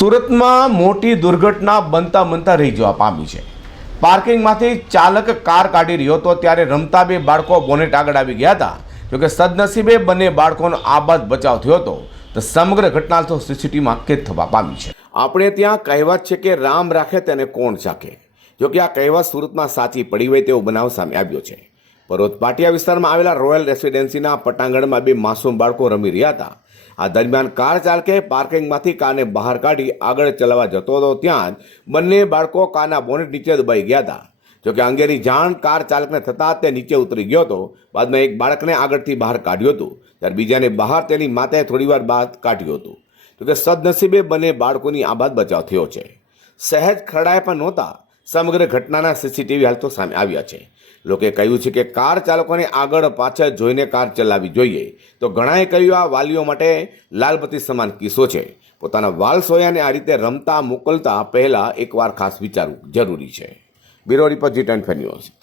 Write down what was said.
સુરતમાં મોટી દુર્ઘટના બનતા બનતા રહી જવા પામી છે. પાર્કિંગમાંથી ચાલક કાર કાઢી રહ્યો હતો ત્યારે રમતા બે બાળકો બોનેટ આગળ આવી ગયા હતા. જોકે સદનસીબે બંને બાળકોનો આબાદ બચાવ થયો હતો. તો સમગ્ર ઘટના તો સીસીટીવીમાં કેદ થવા પામી છે. આપણે ત્યાં કહેવત છે કે રામ રાખે તેને કોણ ચાખે? જોકે આ કહેવત સુરતમાં સાચી પડી હોય તેવો બનાવ સામે આવ્યો છે. પરોત પાટિયા વિસ્તારમાં આવેલા રોયલ રેસિડેન્સીના પટાંગણમાં બે માસૂમ બાળકો રમી રહ્યા હતા. આ દરમિયાન કાર ચાલકે પાર્કિંગમાંથી કારને બહાર કાઢી આગળ ચલાવવા જતો હતો ત્યાં જ બંને બાળકો કારના બોનેટ નીચે દબાઈ ગયા હતા. જોકે અંગેની જાણ કાર ચાલકને થતાં તે નીચે ઉતરી ગયો હતો. બાદમાં એક બાળકને આગળથી બહાર કાઢ્યું હતું ત્યારે બીજાને બહાર તેની માતાએ થોડીવાર બાદ કાઢ્યું હતું. જોકે સદનસીબે બંને બાળકોની આબાદ બચાવ થયો છે. સહેજ ખરડાય પણ નહોતા. સમગ્ર ઘટનાના સીસીટીવી હાલ તો સામે આવ્યા છે. લોકોએ કહ્યું છે કે કાર ચાલકોને આગળ પાછળ જોઈને કાર ચલાવવી જોઈએ. તો ઘણાએ કહ્યું આ વાલીઓ માટે લાલબત્તી સમાન કિસ્સો છે. પોતાના વાલ સોયાને આ રીતે રમતા મોકલતા પહેલાં એકવાર ખાસ વિચારવું જરૂરી છે. Bureau report G ten news.